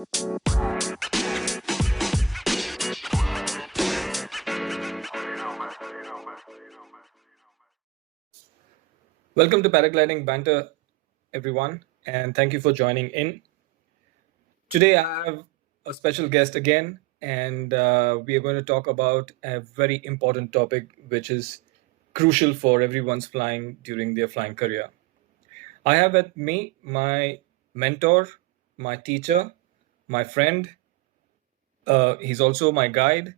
Welcome to Paragliding Banter, everyone, and thank you for joining in. Today, I have a special guest again, and we are going to talk about a very important topic which is crucial for everyone's flying during their flying career. I have with me my mentor, my teacher, my friend. He's also my guide.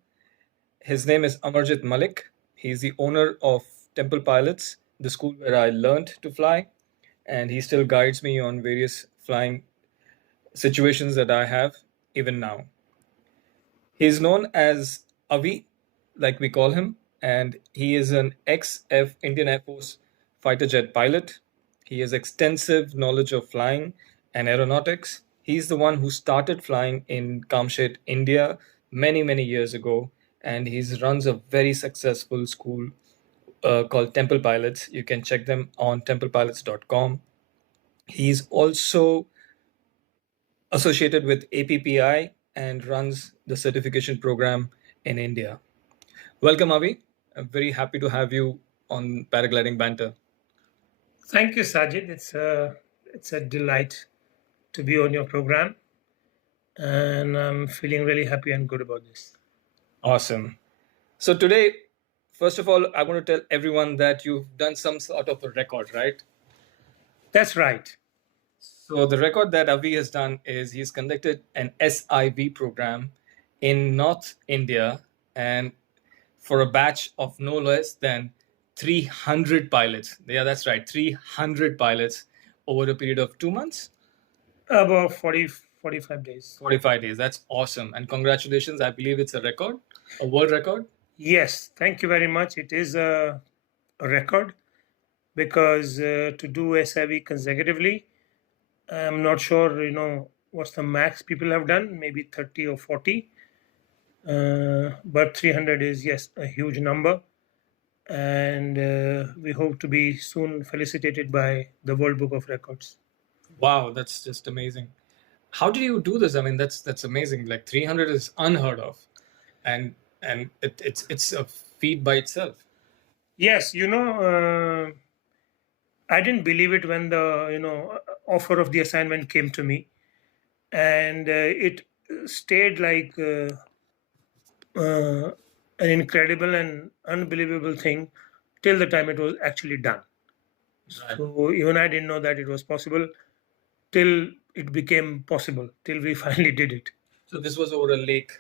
His name is Amarjit Malik. He's the owner of Temple Pilots, the school where I learned to fly, and he still guides me on various flying situations that I have even now. He's known as Avi, like we call him, and he is an ex-F Indian Air Force fighter jet pilot. He has extensive knowledge of flying and aeronautics. He's the one who started flying in Kamshet, India, many years ago, and he runs a very successful school called Temple Pilots. You can check them on templepilots.com. He's also associated with APPI and runs the certification program in India. Welcome, Avi. I'm very happy to have you on Paragliding Banter. Thank you, Sajid. It's a delight to be on your program, and I'm feeling really happy and good about this. Awesome. So today, first of all, I want to tell everyone that you've done some sort of a record, right? That's right. So the record that Avi has done is he's conducted an SIV program in North India, and for a batch of no less than 300 pilots. Yeah, that's right, 300 pilots over a period of 2 months. About 40, 45 days. 45 days. That's awesome. And congratulations. I believe it's a record, a world record. Yes, thank you very much. It is a record because to do SIV consecutively, I'm not sure, what's the max people have done, maybe 30 or 40. But 300 is, yes, a huge number. And we hope to be soon felicitated by the World Book of Records. Wow, that's just amazing. How did you do this? I mean, that's amazing. Like 300 is unheard of, and it's a feat by itself. Yes, I didn't believe it when the offer of the assignment came to me, and it stayed like an incredible and unbelievable thing till the time it was actually done. Right. So even I didn't know that it was possible till it became possible, till we finally did it. So this was over a lake.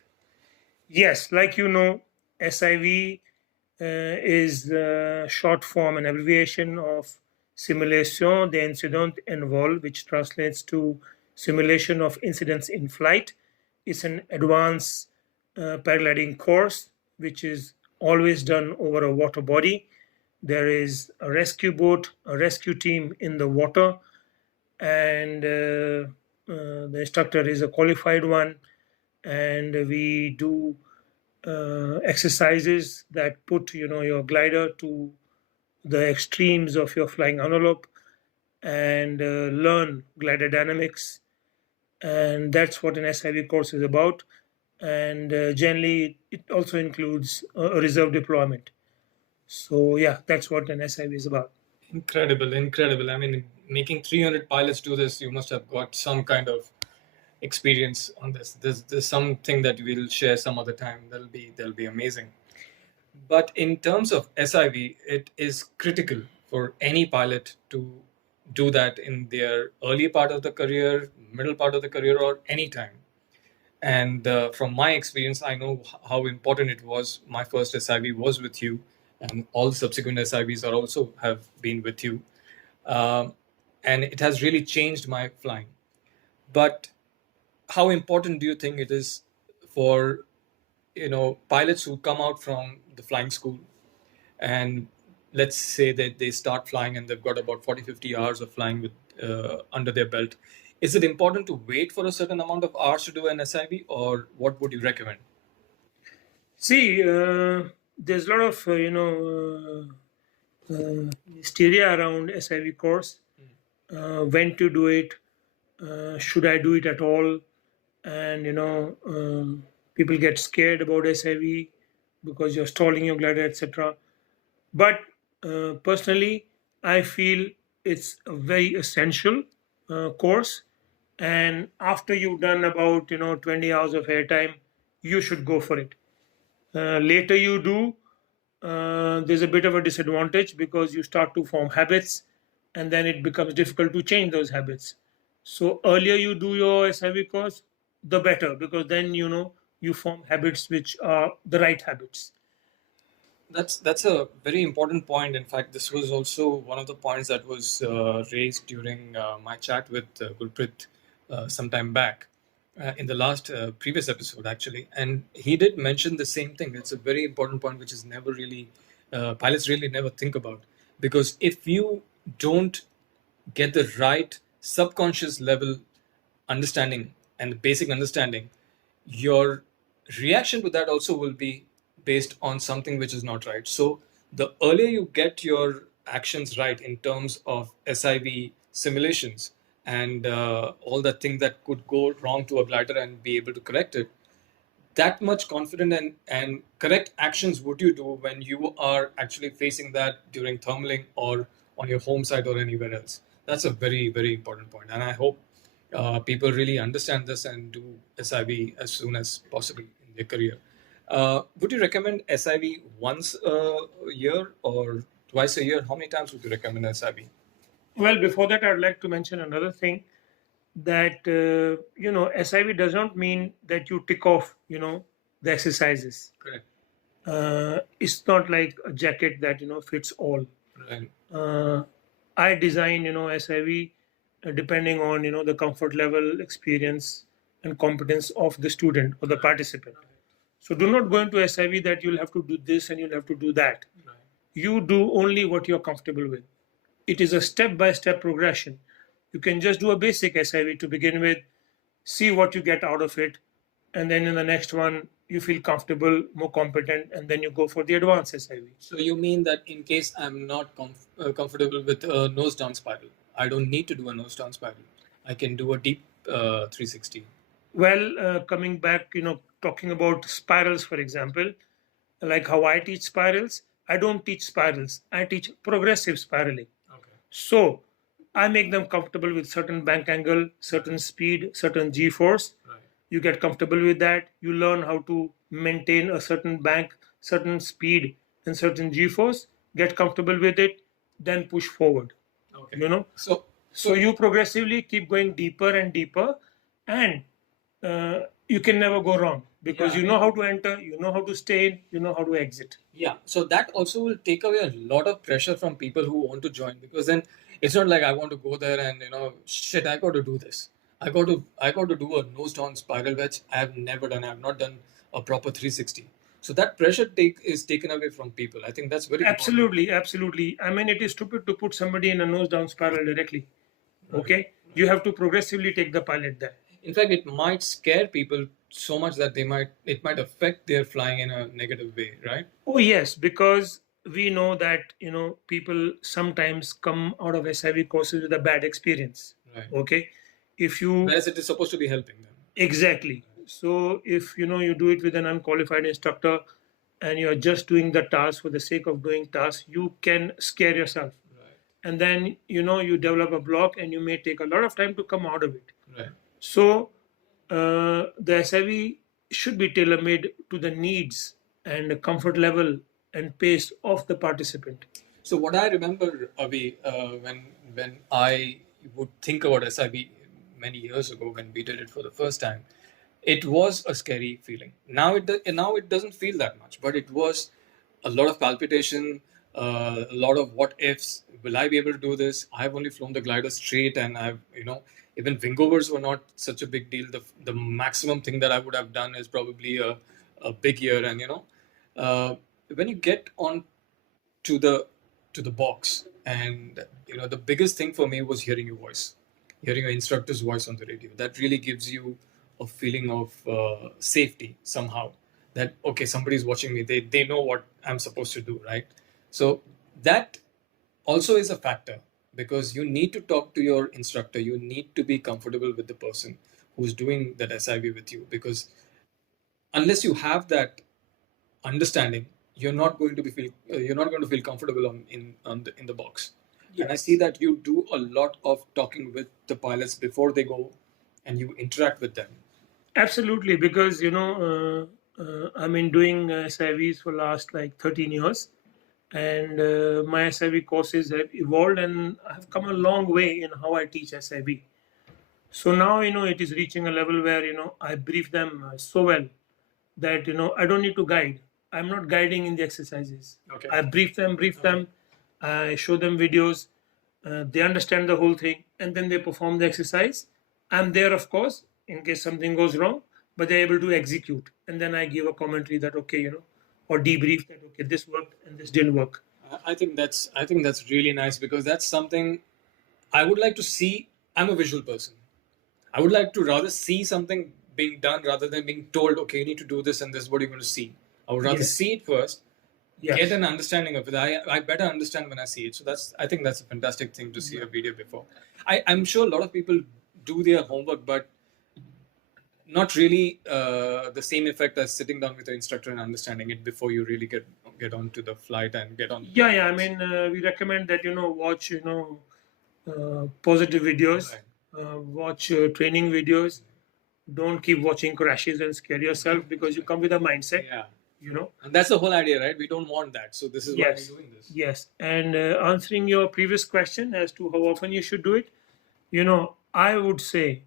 Yes, like SIV is the short form and abbreviation of Simulation des Incidents en Vol, which translates to Simulation of Incidents in Flight. It's an advanced paragliding course, which is always done over a water body. There is a rescue boat, a rescue team in the water, and the instructor is a qualified one, and we do exercises that put your glider to the extremes of your flying envelope and learn glider dynamics, and that's what an SIV course is about. And generally it also includes a reserve deployment. So yeah, that's what an SIV is about. Incredible, incredible. I mean, making 300 pilots do this, you must have got some kind of experience on this. There's something that we'll share some other time. That'll be amazing. But in terms of SIV, it is critical for any pilot to do that in their early part of the career, middle part of the career, or any time. And from my experience, I know how important it was. My first SIV was with you, and all subsequent SIVs are also have been with you, and it has really changed my flying. But how important do you think it is for pilots who come out from the flying school, and let's say that they start flying and they've got about 40-50 hours of flying with under their belt? Is it important to wait for a certain amount of hours to do an SIV, or what would you recommend? See, there's a lot of hysteria around SIV course. When to do it? Should I do it at all? and people get scared about SIV because you're stalling your glider, etc. But personally, I feel it's a very essential course, and after you've done about 20 hours of airtime, you should go for it. Later you do, there's a bit of a disadvantage because you start to form habits, and then it becomes difficult to change those habits. So earlier you do your SIV course, the better, because then you form habits which are the right habits. That's a very important point. In fact, this was also one of the points that was raised during my chat with Gurpreet some time back in the last previous episode, actually, and he did mention the same thing. It's a very important point, which is never really pilots really never think about, because if you don't get the right subconscious level understanding and the basic understanding, your reaction to that also will be based on something which is not right. So the earlier you get your actions right in terms of SIV simulations and all the things that could go wrong to a glider and be able to correct it, that much confident and correct actions would you do when you are actually facing that during thermaling or on your home site or anywhere else? That's a very, very important point. And I hope people really understand this and do SIV as soon as possible in their career. Would you recommend SIV once a year or twice a year? How many times would you recommend SIV? Well, before that, I'd like to mention another thing, that SIV does not mean that you tick off the exercises. Correct. It's not like a jacket that fits all. Right. I design SIV depending on the comfort level, experience, and competence of the student or the participant. So do not go into SIV that you'll have to do this and you'll have to do that. Right. You do only what you're comfortable with. It is a step by step progression. You can just do a basic SIV to begin with, see what you get out of it, and then in the next one you feel comfortable, more competent, and then you go for the advanced SIV. So you mean that in case I'm not comfortable with a nose down spiral, I don't need to do a nose down spiral. I can do a deep 360. Well, coming back, talking about spirals, for example, like how I teach spirals, I don't teach spirals. I teach progressive spiraling. Okay. So I make them comfortable with certain bank angle, certain speed, certain G force. Right. You get comfortable with that. You learn how to maintain a certain bank, certain speed, and certain G force. Get comfortable with it, then push forward. Okay. So you progressively keep going deeper and deeper, and you can never go wrong because you know how to enter, you know how to stay in, you know how to exit. Yeah, so that also will take away a lot of pressure from people who want to join, because then it's not like I want to go there and shit, I got to do this. I got to do a nose down spiral, which I have never done. I have not done a proper 360. So that pressure is taken away from people. I think that's very important. Absolutely. I mean, it is stupid to put somebody in a nose down spiral directly. Okay, you have to progressively take the pilot there. In fact, it might scare people so much that it might affect their flying in a negative way, right? Oh yes, because we know that people sometimes come out of SIV courses with a bad experience. Right. Okay, if you Whereas it is supposed to be helping them. exactly. So if you do it with an unqualified instructor and you're just doing the task for the sake of doing tasks, you can scare yourself. Right. And then you develop a block and you may take a lot of time to come out of it. Right. So the SIV should be tailor-made to the needs and the comfort level and pace of the participant. So what I remember, Avi, when I would think about SIV many years ago when we did it for the first time, it was a scary feeling. Now it doesn't feel that much, but it was a lot of palpitation, a lot of what ifs. Will I be able to do this? I've only flown the glider straight, and even wingovers were not such a big deal. The maximum thing that I would have done is probably a big year, and when you get on to the box, and the biggest thing for me was hearing your voice, hearing your instructor's voice on the radio. That really gives you a feeling of safety somehow, that okay, somebody's watching me, they know what I'm supposed to do, right? So that also is a factor, because you need to talk to your instructor, you need to be comfortable with the person who's doing that SIV with you, because unless you have that understanding, you're not going to feel comfortable in the box. And I see that you do a lot of talking with the pilots before they go, and you interact with them. Absolutely, because I've been doing SIVs for last like 13 years, and my SIV courses have evolved, and I've come a long way in how I teach SIV. So now it is reaching a level where I brief them so well that I don't need to guide. I'm not guiding in the exercises. Okay. I brief them, I show them videos, they understand the whole thing, and then they perform the exercise. I'm there, of course, in case something goes wrong, but they're able to execute, and then I give a commentary that okay, or debrief that okay, this worked and this didn't work. I think that's really nice, because that's something I would like to see. I'm a visual person. I would like to rather see something being done rather than being told, okay, you need to do this and this is what you're going to see. I would rather Yes. see it first, Yes. get an understanding of it. I better understand when I see it. So I think that's a fantastic thing to see a video before. I'm sure a lot of people do their homework, but not really the same effect as sitting down with the instructor and understanding it before you really get onto the flight and get on. Yeah. I mean, we recommend that watch positive videos, watch training videos. Don't keep watching crashes and scare yourself because you come with a mindset. Yeah. You know. And that's the whole idea, right? We don't want that. So this is why Yes. we're doing this. Yes. And answering your previous question as to how often you should do it, I would say,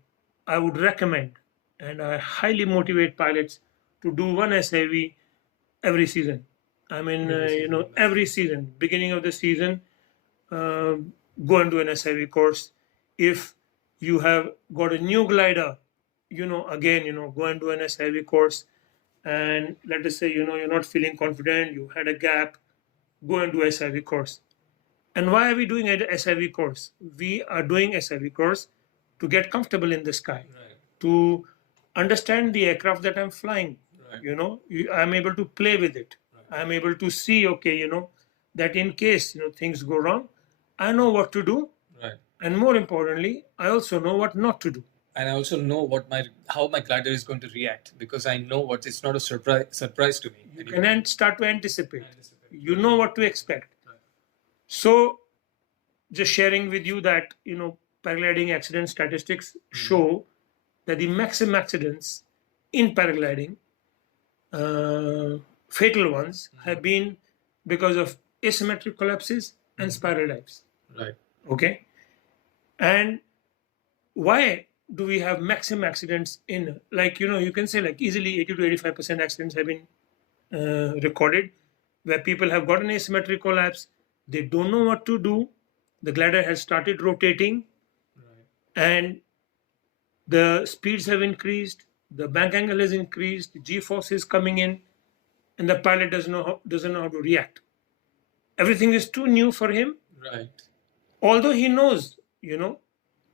I would recommend, and I highly motivate pilots to do one SIV every season. I mean, every season, beginning of the season, uh, go and do an SIV course. If you have got a new glider, again, go and do an SIV course. And let us say, you're not feeling confident, you had a gap, go and do SIV course. And why are we doing an SIV course? We are doing SIV course to get comfortable in the sky, Right. to understand the aircraft that I'm flying. Right. I'm able to play with it. Right. I'm able to see, okay, that in case things go wrong, I know what to do, Right. and more importantly, I also know what not to do. And I also know how my glider is going to react, because I know it's not a surprise to me. You can start to anticipate. You know what to expect. Right. So, just sharing with you that paragliding accident statistics show that the maximum accidents in paragliding, fatal ones, have been because of asymmetric collapses and spiral dives. Right. Okay. And why do we have maximum accidents in, like, you can say like easily 80 to 85% accidents have been recorded where people have got an asymmetric collapse, they don't know what to do, the glider has started rotating, and the speeds have increased, the bank angle has increased, the g-force is coming in, and the pilot doesn't know how to react. Everything is too new for him. Right. Although he knows,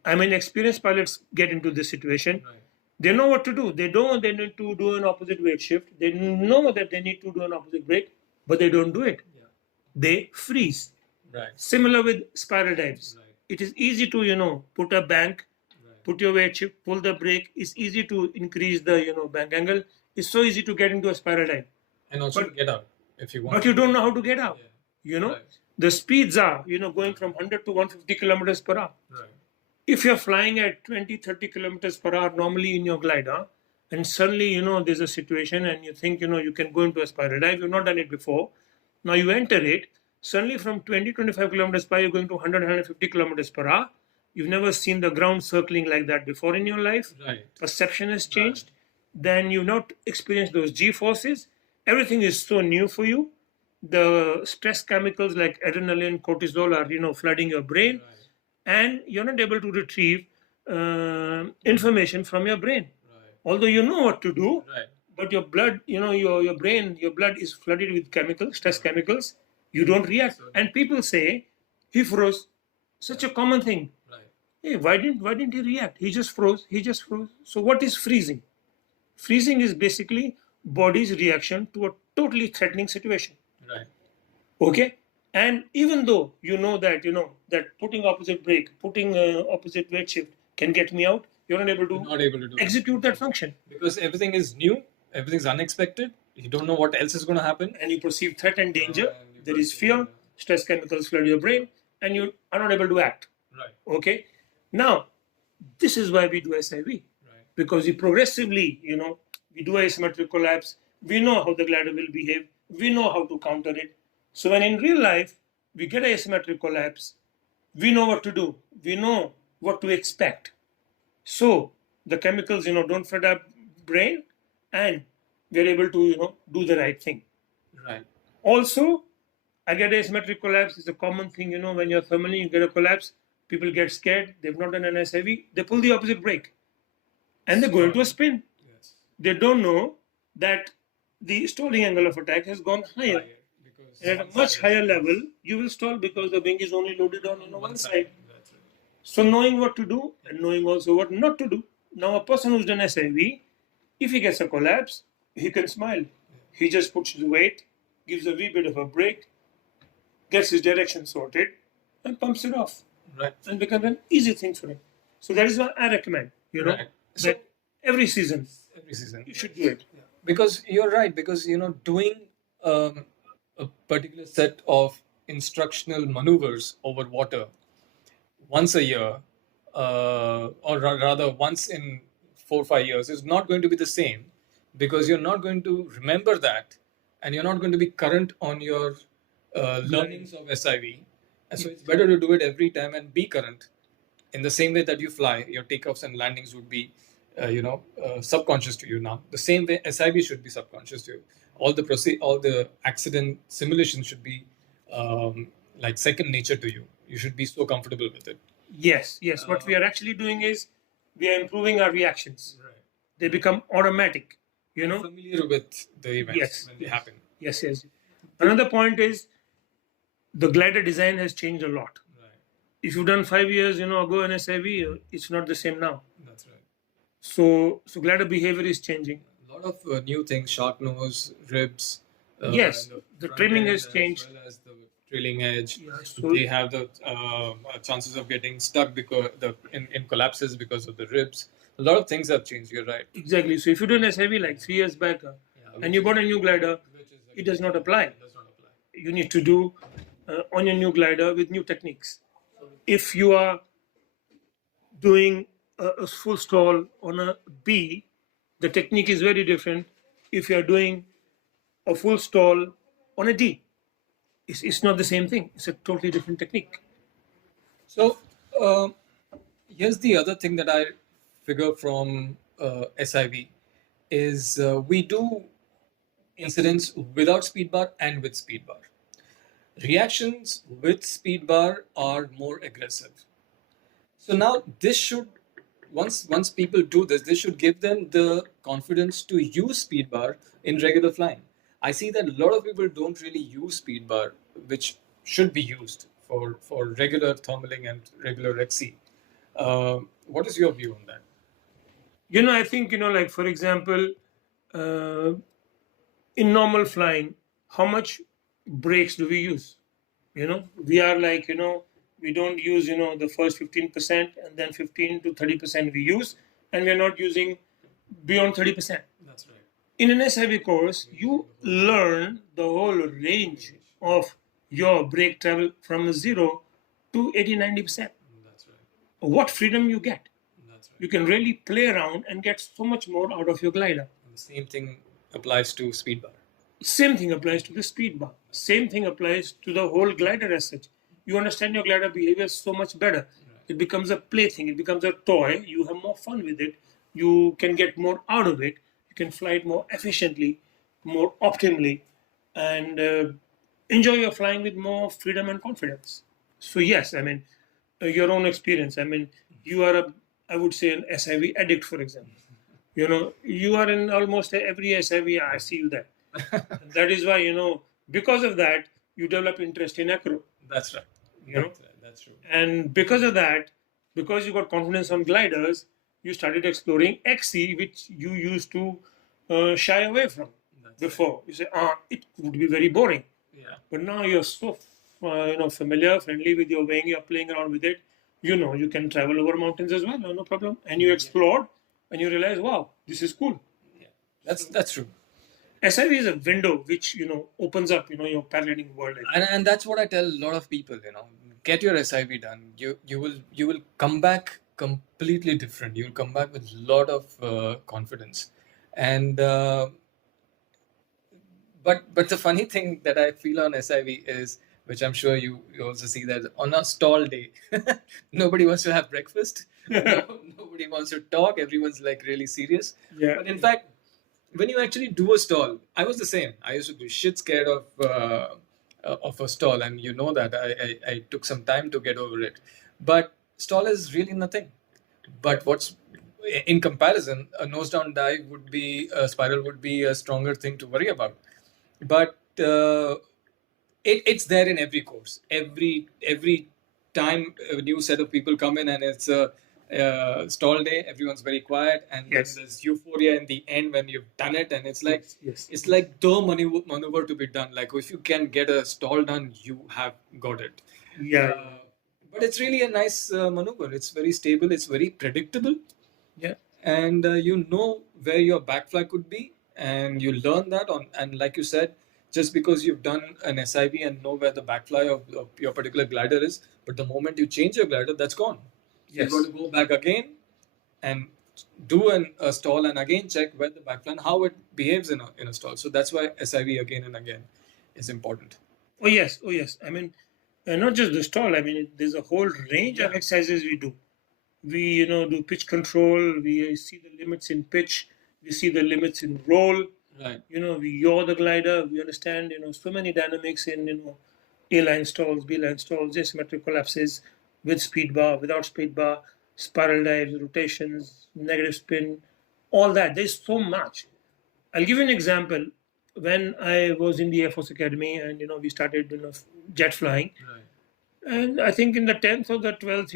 I mean, experienced pilots get into this situation. Right. They know what to do. They know they need to do an opposite weight shift. They know that they need to do an opposite brake, but they don't do it. Yeah. They freeze. Right. Similar with spiral dives. Right. It is easy to, put a bank, right, put your weight shift, pull the brake. It's easy to increase the, bank angle. It's so easy to get into a spiral dive. And also to get out if you want. But you don't know how to get out. Yeah. Right. The speeds are, going from 100 to 150 kilometers per hour. Right. If you're flying at 20, 30 kilometers per hour normally in your glider, and suddenly, there's a situation and you think, you can go into a spiral dive, you've not done it before. Now you enter it, suddenly from 20, 25 kilometers per hour, you're going to 100, 150 kilometers per hour. You've never seen the ground circling like that before in your life. Right. Perception has changed. Right. Then you've not experienced those G-forces. Everything is so new for you. The stress chemicals like adrenaline, cortisol are, flooding your brain. Right. And you're not able to retrieve information from your brain. Right. Although you know what to do, right, but your blood, your brain, your blood is flooded with chemicals, stress chemicals. You don't react. And people say, he froze. Such a common thing. Right. Hey, why didn't he react? He just froze. So what is freezing? Freezing is basically body's reaction to a totally threatening situation. Right. Okay. And even though you know that that putting opposite brake, putting opposite weight shift can get me out, you're not able to Not able to do it. execute that function. Because everything is new, everything's unexpected. You don't know what else is going to happen. And you perceive threat and danger. And you There is perceive, fear, stress chemicals flood your brain, and you are not able to act. Right. Okay. Now, this is why we do SIV. Right. Because we progressively, we do asymmetric collapse. We know how the glider will behave. We know how to counter it. So when in real life we get asymmetric collapse, we know what to do. We know what to expect. So the chemicals, don't flood our brain, and we're able to, do the right thing. Right. Also, I get asymmetric collapse. It's a common thing, when you're thermally, you get a collapse. People get scared. They've not done an SIV. They pull the opposite brake, and they go into a spin. Yes. They don't know that the stalling angle of attack has gone higher. Because And at a much higher level, you will stall because the wing is only loaded on one side. That's right. So knowing what to do and knowing also what not to do. Now a person who's done SIV, if he gets a collapse, he can smile. He just puts his weight, gives a wee bit of a brake, gets his direction sorted, and pumps it off. Right. And becomes an easy thing for him. So that is what I recommend, Right. that every season Every season. you should do it. Because you're right, because doing a particular set of instructional maneuvers over water once a year, or rather once in 4 or 5 years, is not going to be the same, because you're not going to remember that, and you're not going to be current on your learnings of SIV. And so it's better to do it every time and be current. In the same way that you fly, your takeoffs and landings would be, subconscious to you now. The same way SIV should be subconscious to you. All the accident simulations should be like second nature to you. You should be so comfortable with it. Yes. What we are actually doing is we are improving our reactions. Right. They become automatic. Familiar with the events Yes, when they happen. Yes. Another point is the glider design has changed a lot. Right. If you've done 5 years, ago in SIV, it's not the same now. That's right. So glider behavior is changing. A lot of new things: shark nose, ribs. Yes, and the front trimming end, has changed. as well as the trailing edge. Yeah, so They have the chances of getting stuck because in collapses because of the ribs. A lot of things have changed. You're right. exactly. So if you do an SIV like 3 years back, and you bought a new glider, it does not apply. You need to do on your new glider with new techniques. If you are doing a full stall on a B, the technique is very different. If you are doing a full stall on a D, it's not the same thing. It's a totally different technique. So here's the other thing that I figure from SIV is we do incidents without speed bar and with speed bar. Reactions with speed bar are more aggressive. So now this should, once people do this should give them the confidence to use speed bar in regular flying. I see that a lot of people don't really use speed bar, which should be used for regular thermaling and regular REXI. What is your view on that? I think, like for example, in normal flying, how much brakes do we use? We are like, we don't use, the first 15%, and then 15 to 30% we use, and we're not using beyond 30%. That's right. In an SIV course, you learn the whole range of your brake travel from 0 to 80-90%. That's right. What freedom you get. That's right. You can really play around and get so much more out of your glider. And the same thing applies to speed bar. Same thing applies to the speed bar. Same thing applies to the whole glider as such. You understand your glider behavior so much better. Right. It becomes a plaything. It becomes a toy. You have more fun with it. You can get more out of it. You can fly it more efficiently, more optimally, and enjoy your flying with more freedom and confidence. So yes, I mean, your own experience. I mean, you are I would say, an SIV addict, for example. You are in almost every SIV. I see you there. That is why, because of that, you develop interest in acro. That's right. That's true. And because of that, because you got confidence on gliders, you started exploring XC, which you used to shy away from before. You say, it would be very boring. Yeah. But now you're so familiar, friendly with your wing, you're playing around with it. you can travel over mountains as well, no problem. And you explored, and you realize, wow, this is cool. Yeah, that's true. SIV is a window which opens up your paragliding world. And that's what I tell a lot of people. Get your SIV done. You will come back completely different. You'll come back with a lot of confidence, and but the funny thing that I feel on SIV is, which I'm sure you also see, that on a stall day, nobody wants to have breakfast. Nobody wants to talk. Everyone's like really serious. Yeah. But in fact, when you actually do a stall, I was the same. I used to be shit scared of a stall, and you know that I took some time to get over it. But stall is really nothing. But what's in comparison, a nose down dive would be a spiral would be a stronger thing to worry about. But it's there in every course. Every time a new set of people come in and it's a stall day, everyone's very quiet, and Yes. then there's euphoria in the end when you've done it, and it's like Yes. it's like the maneuver to be done. Like if you can get a stall done, you have got it. Yeah. But it's really a nice maneuver. It's very stable. It's very predictable. Yeah. And you know where your backfly could be, and you learn that on. And like you said, just because you've done an SIV and know where the backfly of your particular glider is, but the moment you change your glider, that's gone. So Yes. you've got to go back again and do a stall and again check where the backfly and how it behaves in a stall. So that's why SIV again and again is important. Oh yes. Oh yes. I mean, not just the stall. I mean, there's a whole range of Yeah. exercises we do. We do pitch control. We see the limits in pitch. We see the limits in roll. Right. We yaw the glider. We understand so many dynamics in A-line stalls, B-line stalls, asymmetric collapses, with speed bar, without speed bar, spiral dives, rotations, negative spin, all that. There's so much. I'll give you an example. When I was in the Air Force Academy, and we started jet flying, Right. and I think in the 10th or the 12th,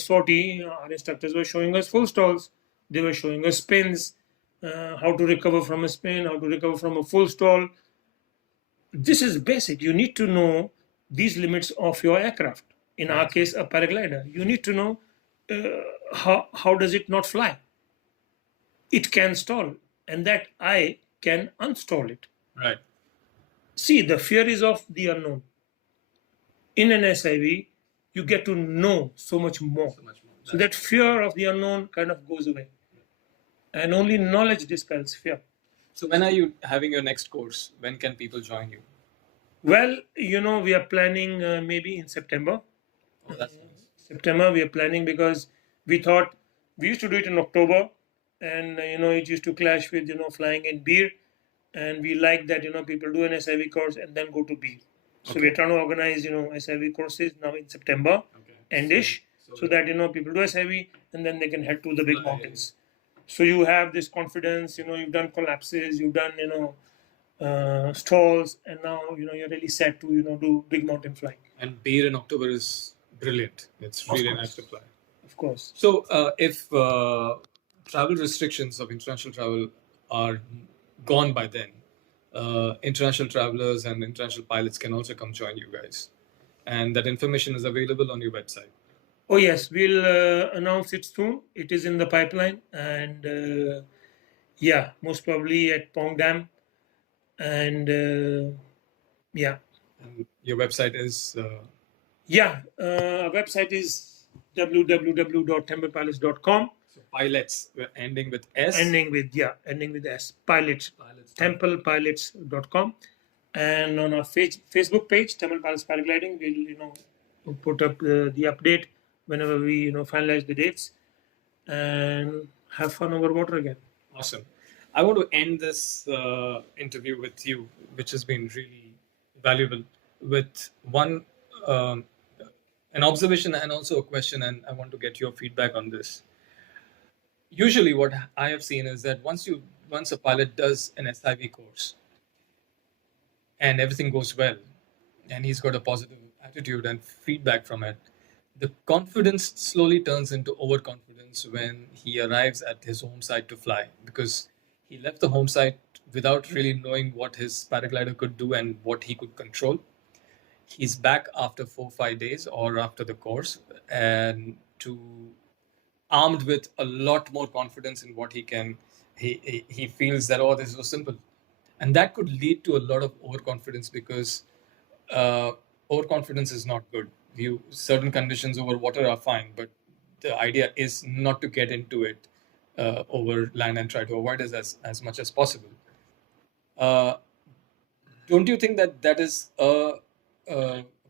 sortie, our instructors were showing us full stalls. They were showing us spins, how to recover from a spin, how to recover from a full stall. This is basic. You need to know these limits of your aircraft. In our case, a paraglider. You need to know how does it not fly. It can stall, and that I can unstall it. Right. See, the fear is of the unknown. In an SIV, you get to know so much more. So that fear of the unknown kind of goes away. And only knowledge dispels fear. So when are you having your next course? When can people join you? Well, we are planning maybe in September. Oh, that's nice. September, we are planning because we thought we used to do it in October, and it used to clash with flying in beer, and we like that people do an SIV course and then go to beer. So we're trying to organize SIV courses now in September, endish, so that people do SIV and then they can head to the big mountains. So you have this confidence. You've done collapses, you've done stalls, and now you're really set to do big mountain flying. And beer in October is brilliant. It's really course. nice to fly. Of course. So if travel restrictions of international travel are gone by then, international travelers and international pilots can also come join you guys, and that information is available on your website. Oh yes, we'll announce it soon. It is in the pipeline, and yeah, most probably at Pong Dam, and yeah. And your website is Yeah, our website is www.templepalace.com. so pilots ending with S. Ending with S. Pilots. Templepilots.com. And on our Facebook page, Temple Palace Paragliding, we'll put up the update whenever we finalize the dates, and have fun over water again. Awesome. I want to end this interview with you, which has been really valuable, with one an observation and also a question, and I want to get your feedback on this. Usually, what I have seen is that once a pilot does an SIV course and everything goes well, and he's got a positive attitude and feedback from it, the confidence slowly turns into overconfidence when he arrives at his home site to fly, because he left the home site without really knowing what his paraglider could do and what he could control. he's back after 4 5 days or after the course, and armed with a lot more confidence in what he can. He feels that, oh, this was simple, and that could lead to a lot of overconfidence, because uh, overconfidence is not good. You Certain conditions over water are fine, but the idea is not to get into it over land and try to avoid it as much as possible. Uh, don't you think that that is a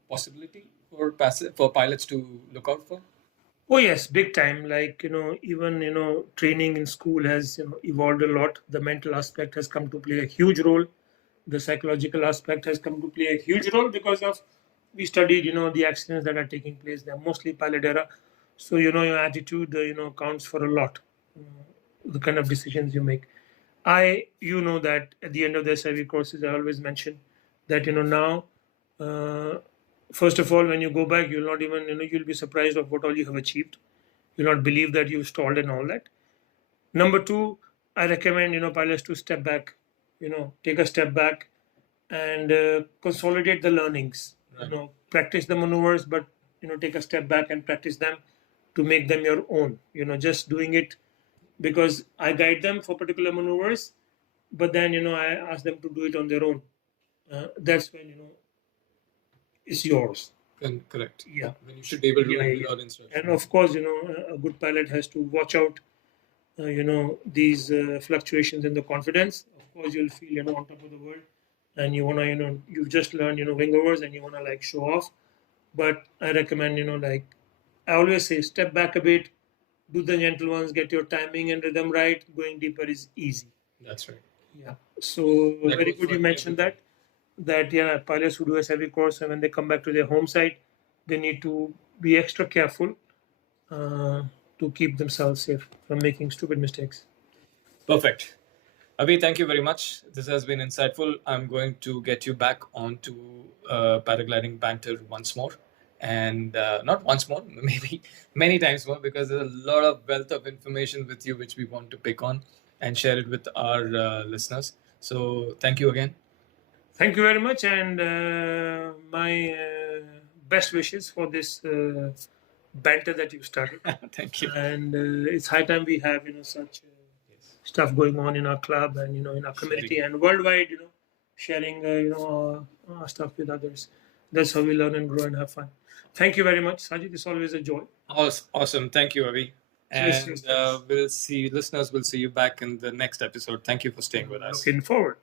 possibility for pilots to look out for? Oh yes, big time. Like even training in school has evolved a lot. The mental aspect has come to play a huge role. The psychological aspect has come to play a huge role because of we studied the accidents that are taking place. They're mostly pilot error, so your attitude counts for a lot. The kind of decisions you make. You know that at the end of the SIV courses, I always mention that now. Uh, First of all, when you go back, you'll not even you'll be surprised of what all you have achieved. You'll not believe that you've stalled and all that. Number two, I recommend pilots to step back, take a step back and consolidate the learnings. Right. Practice the maneuvers, but take a step back and practice them to make them your own. Just doing it because I guide them for particular maneuvers, but then I ask them to do it on their own. That's when it's yours. Correct. Yeah. When you should be able to Yeah, rely yeah. on instructions. And of course, a good pilot has to watch out, these fluctuations in the confidence. Of course, you'll feel, on top of the world, and you wanna, you've just learned, wing overs, and you wanna like show off. But I recommend, like I always say, step back a bit, do the gentle ones, get your timing and rhythm right. Going deeper is easy. That's right. Yeah. So That very goes good for you mentioned everything. that yeah, pilots who do a heavy course and when they come back to their home site, they need to be extra careful uh, to keep themselves safe from making stupid mistakes. Perfect. Avi, thank you very much. This has been insightful. I'm going to get you back onto paragliding banter once more. And not once more, maybe many times more, because there's a lot of wealth of information with you which we want to pick on and share it with our listeners. So thank you again. Thank you very much, and my best wishes for this banter that you started. Thank you. And it's high time we have such stuff going on in our club and in our community and worldwide. Sharing our stuff with others. That's how we learn and grow and have fun. Thank you very much, Sajid. It's always a joy. Awesome. Thank you, Avi. Cheers, And cheers. we'll see, listeners will see you back in the next episode. Thank you for staying with us. Looking forward.